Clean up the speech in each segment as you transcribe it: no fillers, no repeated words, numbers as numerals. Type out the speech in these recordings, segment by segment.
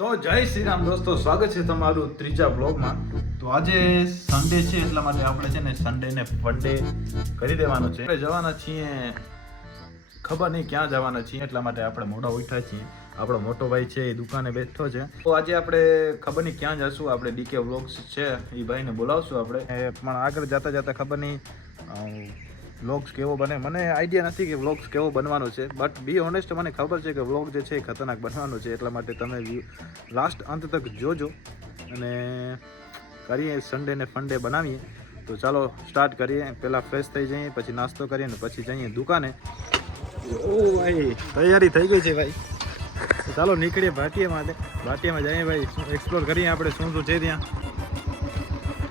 તો જય શ્રી રામ દોસ્તો, સ્વાગત છે તમારું ત્રીજા બ્લોગમાં. તો આજે સન્ડે છે એટલા માટે આપણે છે ને સન્ડેને ફંડે કરી દેવાનો છે. આપણે જવાના છીએ, ખબર નહીં ક્યાં જવાના છીએ, એટલા માટે આપણે મોડા ઉઠ્યા છીએ. આપણો મોટો ભાઈ છે એ દુકાને બેઠો છે. તો આજે આપણે ખબર નહીં ક્યાં જશું. આપણે ડીકે વ્લોગ્સ છે એ ભાઈને બોલાવશું આપણે, પણ આગળ જતા જતા ખબર નહીં વ્લોગ્સ કેવો બને. મને આઈડિયા નથી કે વ્લોગ્સ કેવો બનવાનો છે, બટ બી ઓનેસ્ટ મને ખબર છે કે વ્લોગ જે છે એ ખતરનાક બનવાનો છે. એટલા માટે તમે લાસ્ટ અંત તક જોજો અને કરીએ સન્ડે ને ફંડે બનાવીએ. તો ચાલો સ્ટાર્ટ કરીએ. પહેલાં ફ્રેશ થઈ જઈએ, પછી નાસ્તો કરીએ ને પછી જઈએ દુકાને. ઓ ભાઈ તૈયારી થઈ ગઈ છે ભાઈ. તો ચાલો નીકળીએ ભાટિયામાં. ભાટિયામાં જઈએ ભાઈ, એક્સપ્લોર કરીએ આપણે શું શું છે ત્યાં.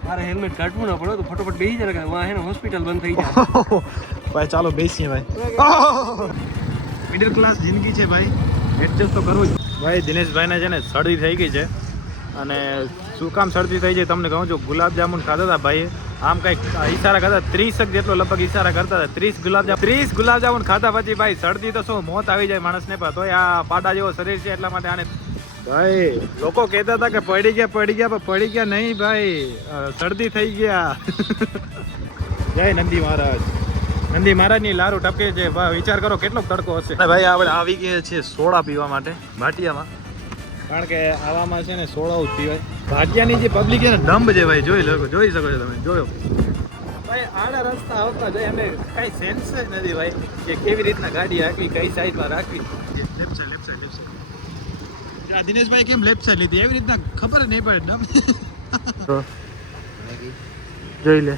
મારે હેલ્મેટ કાઢવું ના પડે તો ફટોફટ બેસી જાય, વાહ હે ને હોસ્પિટલ બંધ થઈ જાય. ભાઈ ચાલો બેસીએ ભાઈ. મિડલ ક્લાસ જિંદગી છે ભાઈ, એડજસ્ટ તો કરવું જ. ભાઈ દિનેશભાઈને છે ને શરદી થઈ ગઈ છે. અને શું કામ શરદી થઈ જાય તમને કહું છું. ગુલાબજામુન ખાતા હતા ભાઈએ, આમ કંઈક ઈશારા કરતા 30 જેટલો લગભગ ઈશારા કરતા હતા. 30 ગુલાબજામુન ખાતા પછી ભાઈ શરદી તો શું મોત આવી જાય માણસને. પણ તોય આ પાડા જેવો શરીર છે એટલા માટે આને ભાઈ લોકો કહેતા હતા કે પડી ગયા પણ પડી ગયા નહીં ભાઈ, શરદી થઈ ગયા. જય નંદી મહારાજ. નંદી મહારાજની લારું ટપકે છે. વિચાર કરો કેટલો તડકો હશે ભાઈ. આપણે આવી ગયા છીએ સોડા પીવા માટે ભાટિયામાં, કારણ કે આવામાં છે ને સોડા જ પીવાય. ભાટિયાની જે પબ્લિક છે ને ડંબ છે ભાઈ, જોઈ શકો છો તમે. જોયો ભાઈ આડા રસ્તા આવતા જાય અને કઈ સેન્સ જ નથી ભાઈ કે કેવી રીતના ગાડી રાખવી, કઈ સાઈડમાં રાખવી. લેફ્ટ સાઈડ દિનેશભાઈ કેમ લેફ્ટ સાઈડ લીધી એવી રીતના ખબર જ નહીં પડે. જોઈ લે,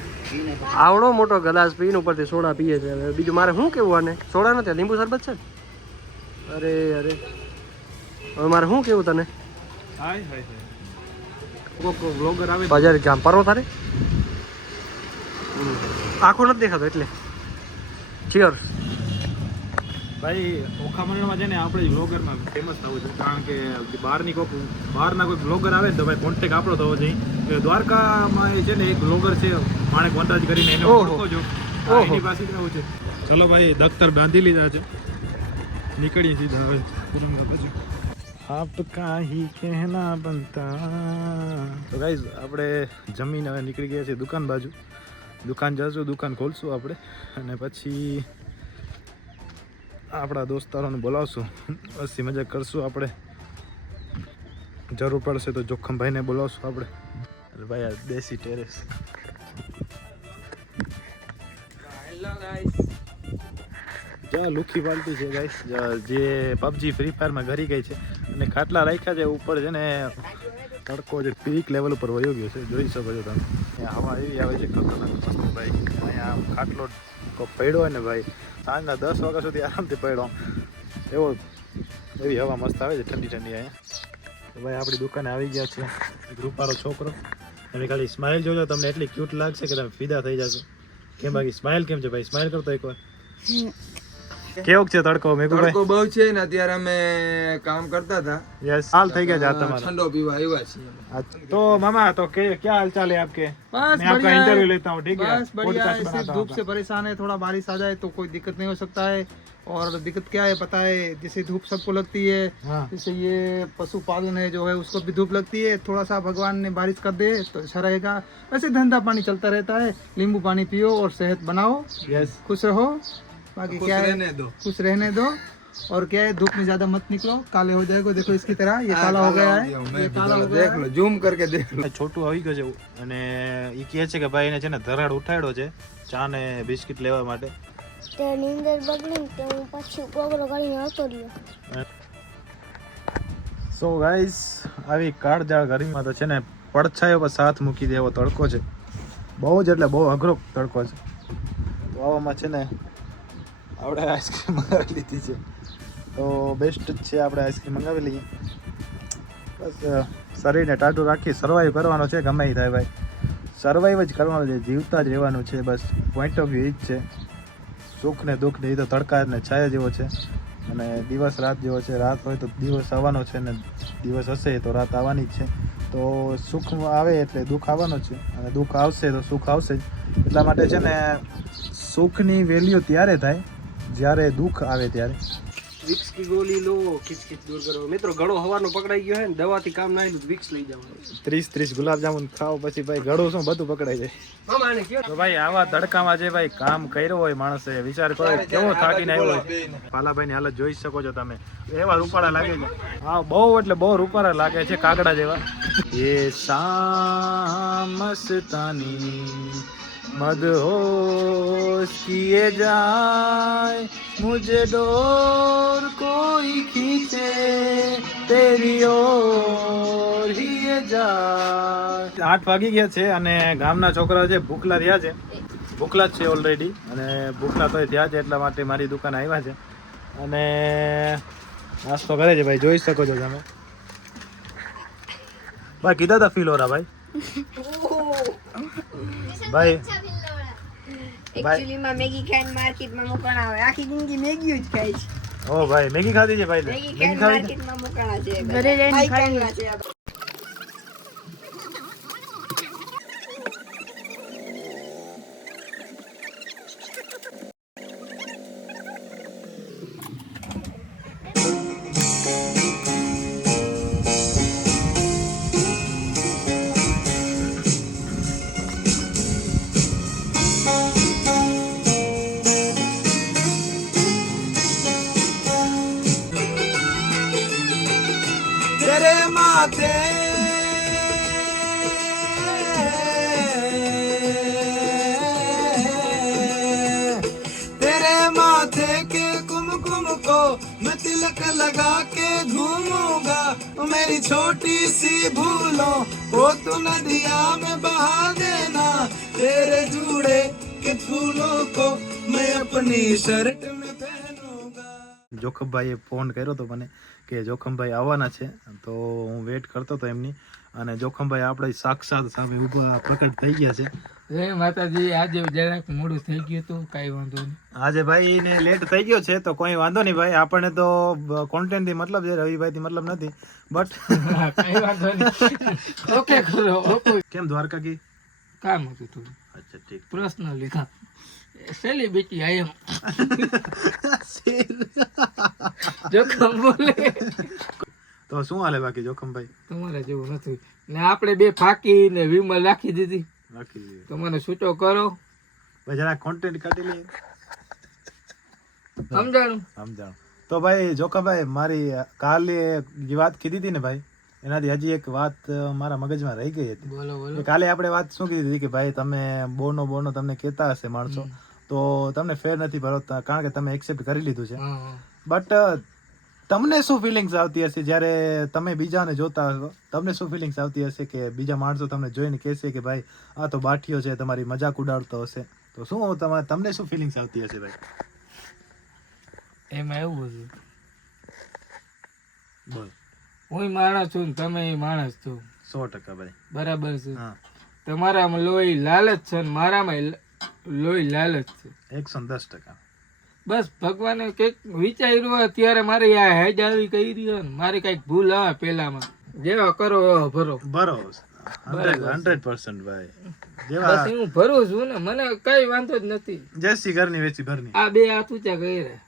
આવડો મોટો ગ્લાસ પીને ઉપરથી સોડા પીએ છે. બીજું મારે શું કેવું? આને સોડા નથી, લીંબુ શરબત છે. અરે અરે હવે મારે શું કેવું તને? બ્લોગર આવે બજાર જામ પરો તારે આખું નથી દેખાતો એટલે ચીયર્સ. ભાઈ ઓખામણીમાં છે ને આપણે બ્લોગરમાં ફેમસ થવું છે, કારણ કે બહારના કોઈ બ્લોગર આવે તો ભાઈ કોન્ટેક્ટ આપણો થવો જોઈએ. દ્વારકામાં છે ને એક બ્લોગર છે માણેક વનરાજ કરીને, એને ઓળખો છો? એની પાસે જ આવું છે. ચલો ભાઈ દફતર બાંધી લીધા છે, નીકળીએ સીધા હવે બાજુ. આપકા હી કહેના બનતા. તો ગાઈઝ આપણે જમીન હવે નીકળી ગયા છીએ દુકાન બાજુ. દુકાન જશું, દુકાન ખોલશું આપણે અને પછી આપણા દોસ્તારોને બોલાવશું, હસી મજાક કરશું આપણે. જરૂર પડશે તો જોખમભાઈને બોલાવશું આપણે. અરે ભાઈ આ દેશી ટેરેસ. જ્યાં લુખી પાલટી છે ગાઈસ, જે પબજી ફ્રી ફાયરમાં ઘરી ગઈ છે અને ખાટલા રાખ્યા છે ઉપર છે ને. તડકો જે પીક લેવલ ઉપર વયો ગયો છે, જોઈ શકો છો તમે. હવા એવી આવે છે ખતરનાક મસ્ત ભાઈ. અહીંયા આમ ખાટલો પડ્યો હોય ને ભાઈ, સાંજના 10 વાગ્યા સુધી આરામથી પડ્યો. એવી હવા મસ્ત આવે છે ઠંડી ઠંડી. અહીંયા તો ભાઈ આપણી દુકાને આવી ગયા છે એક રૂપારો છોકરો. તમે ખાલી સ્માઇલ જોજો, તમને એટલી ક્યુટ લાગશે કે તમે ફિદા થઈ જશો. કેમ બાકી સ્માઇલ કેમ છે ભાઈ? સ્માઇલ કરતો એકવાર. કેવોક છે તડકો મેઘુભાઈ? તડકો બહુ છે ને અત્યારે અમે કામ કરતા હતા. યસ હાલ થઈ ગયા છે તમારા. ઠંડો પીવા આવ્યા છીએ. तो मामा तो क्या हाल चाल है आपके? बस मैं आपका इंटरव्यू लेता हूँ, ठीक है? बस बढ़िया है। सिर्फ धूप से परेशान है, थोड़ा बारिश आ जाए तो कोई दिक्कत नहीं हो सकता है। और दिक्कत क्या है पता है, जैसे धूप सबको लगती है, हाँ। जैसे ये पशुपालन है जो है उसको भी धूप लगती है। थोड़ा सा भगवान ने बारिश कर दे तो अच्छा रहेगा। वैसे धंधा पानी चलता रहता है। नींबू पानी पियो और सेहत बनाओ, यस खुश रहो। बाकी क्या है, रहने दो। खुश रहने दो। और क्या है, धूप में ज्यादा मत निकलो, काले हो जाएगा। देखो इसकी तरह ये काला हो गया है, ये काला हो गया देख लो, ઝૂમ करके देख लो. છોટું આવી ગયો છે અને એ કહે છે કે ભાઈ એને છે ને ધરાડ ઉઠાડ્યો છે ચા ને બિસ્કિટ લેવા માટે. તેની અંદર બગડી તો હું પછી ગોગરો કરીને આવતો રહ્યો. સો ગાઈસ આવી કાળજાળ ગરમીમાં તો છે ને પડછાયો પર સાથ મૂકી દેવો તડકો છે. બહુ જ એટલે બહુ અઘરો તડકો છે. તો આવામાં છે ને આપણે આઈસ્ક્રીમ મંગાવી લીધી છે, તો બેસ્ટ જ છે. આપણે આઈસ્ક્રીમ મંગાવી લઈએ. બસ શરીરને ટાટું રાખી સર્વાઈવ કરવાનો છે. ગમે એ થાય ભાઈ, સર્વાઈવ જ કરવાનો છે, જીવતા જ રહેવાનું છે. બસ પોઈન્ટ ઓફ વ્યૂ એ જ છે. સુખ ને દુઃખ ને એ તો તડકા ને છાયા જેવો છે અને દિવસ રાત જેવો છે. રાત હોય તો દિવસ આવવાનો છે ને દિવસ હશે તો રાત આવવાની જ છે. તો સુખ આવે એટલે દુઃખ આવવાનો છે અને દુઃખ આવશે તો સુખ આવશે જ. એટલા માટે છે ને સુખની વેલ્યુ ત્યારે થાય જ્યારે દુઃખ આવે ત્યારે. વિક્સ की गोली लो खींच खींच दूर करो મિત્રો ગળો હવાનો પકડાઈ ગયો હે ને દવાથી કામ ના આયલું વિક્સ લઈ જવાનું 30 ગુલાબ જામુન ખાઓ પછી ભાઈ ગળું શું બધું પકડાઈ જાય મામા આને કયો તો ભાઈ આવા તડકામાં જે ભાઈ કામ કર્યો હોય માણસે વિચાર કરો કેવો થાકીને આવ્યો હોય પાલાભાઈ ની હાલત જોઈ શકો છો તમે એવા રૂપાળા લાગે છે હા બહુ એટલે બહુ રૂપાળા લાગે છે કાગડા જેવા એ શામસ્તાની मदहोश किए जाए मुझे डोर कोई खींचे तेरी ओर ही જાય 8 વાગી ગયા છે અને ગામના છોકરાઓ જે ભૂખલા થયા છે ભૂખલા જ છે ઓલરેડી અને ભૂખલા તો થયા છે એટલા માટે મારી દુકાને આવ્યા છે અને નાસ્તો કરે છે ભાઈ જોઈ શકો છો તમે ભાઈ કીધા હતા ફીલ હો रहा भाई ભાઈ एक्चुअली में मैगी खाने मार्केट में मुकणा है आखी जिंदगी मैगी જ ખાય છે ઓ ભાઈ મેગી ખાધી છે ભાઈ मैगी खाने मार्केट में मुकणा છે ઘરે જઈને ખાઈ છે तेरे माथे तेरे माथे के कुमकुम को मैं तिलक लगा के घूमूंगा मेरी छोटी सी भूलों को तू नदिया में बहा देना तेरे जूड़े के फूलों को मैं अपनी शर्ट में पहनूंगा જોખમભાઈએ ફોન કર્યો તો મને કે જોખમભાઈ આવવાના છે તો હું વેઇટ કરતો હતો એમની અને જોખમભાઈ આપણે સાક્ષાત સામે ઊભા પ્રકટ થઈ ગયા છે જય માતાજી આજે જરાક મોડું થઈ ગયું હતું કાંઈ વાંધો નહીં આજે ભાઈ ને લેટ થઈ ગયો છે તો કોઈ વાંધો નહીં ભાઈ આપણને તો કોન્ટેન્ટ થી મતલબ છે રવિભાઈ થી મતલબ નથી બટ કાંઈ વાંધો નહીં ઓકે કરો ઓકે કેમ દ્વારકા કી કામ હતું થોડું અચ્છા ઠીક પર્સનલી કામ સેલિબ્રિટી આઈ એમ જોખમ બોલે તો શું હાલે બાકી જોખમભાઈ તમારે જેવું નથી ને આપણે બે ફાકી ને વિમલ રાખી દીધી રાખી દઈએ તમારે સૂચો કરો ભાઈ જરા કોન્ટેન્ટ કાઢી લઈએ સમજાણું સમજાણું તો ભાઈ જોખમભાઈ મારી કાલે જે વાત કીધી હતી ને ભાઈ એનાથી હજી એક વાત મારા મગજમાં રહી ગઈ હતી બોલો બોલો કે કાલે આપણે વાત શું કીધી હતી કે ભાઈ તમે બોનો તમને કહેતા હશે માણસો તો તમને ફેર નથી ભરતા કારણ કે તમે એક્સેપ્ટ કરી લીધું છે હા હા બટ તમને શું ફિલિંગ્સ આવતી હશે જ્યારે તમે બીજાને જોતા હશો તમને શું ફિલિંગ્સ આવતી હશે કે બીજા માણસો તમને જોઈને કહેશે કે ભાઈ આ તો બાઠીઓ છે તમારી મજાક ઉડાડતો હશે તો શું તમને શું ફિલિંગ્સ આવતી હશે ભાઈ એમાં એવું હતું બોલ હું માણસ છું ને તમે માણસ છો 100% ભાઈ બરાબર છે હા તમારામાં લોહી લાલચ છે ને મારામાં લોહી લાલચ છે 110%. બસ ભગવાને કંઈક વિચાર્યું હોય ત્યારે મારે આ હેજ આવી કરી રહ્યો ને મારી કઈક ભૂલ આવે પેલામાં જેવા કરો એવા ભરો બરોબર 100% ભાઈ જેવા બસ હું ભરું છું ને મને કઈ વાંધો જ નથી જેસી ઘરની વેચી ભરની આ બે હાથ ઊંચા કર્યા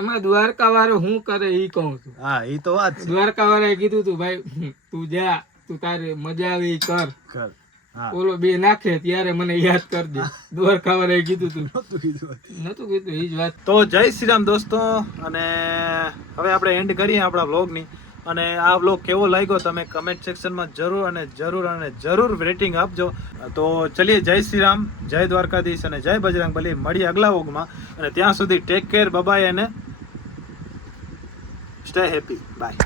એમાં દ્વારકા વાળો હું કરે ઈ કહું છું હા એ તો વાત છે દ્વારકા વાળાએ કીધું તું ભાઈ તું જા તું તારે મજા આવે ઈ કર કર હા ઓલો બે નાખે ત્યારે મને યાદ કરજે દ્વારકા વાળાએ કીધું તું નહોતું કીધું. નતું કીધું ઈ જ વાત તો જય શ્રી રામ દોસ્તો અને હવે આપણે એન્ડ કરીએ આપણા વ્લોગની અને આ વ્લોગ કેવો લાગ્યો તમે કમેન્ટ સેક્શનમાં જરૂર રેટિંગ આપજો તો ચલીએ જય શ્રી રામ જય દ્વારકાધીશ અને જય બજરંગબલી મળીએ અગલા વ્લોગમાં અને ત્યાં સુધી ટેક કેર બાય અને સ્ટે હેપી બાય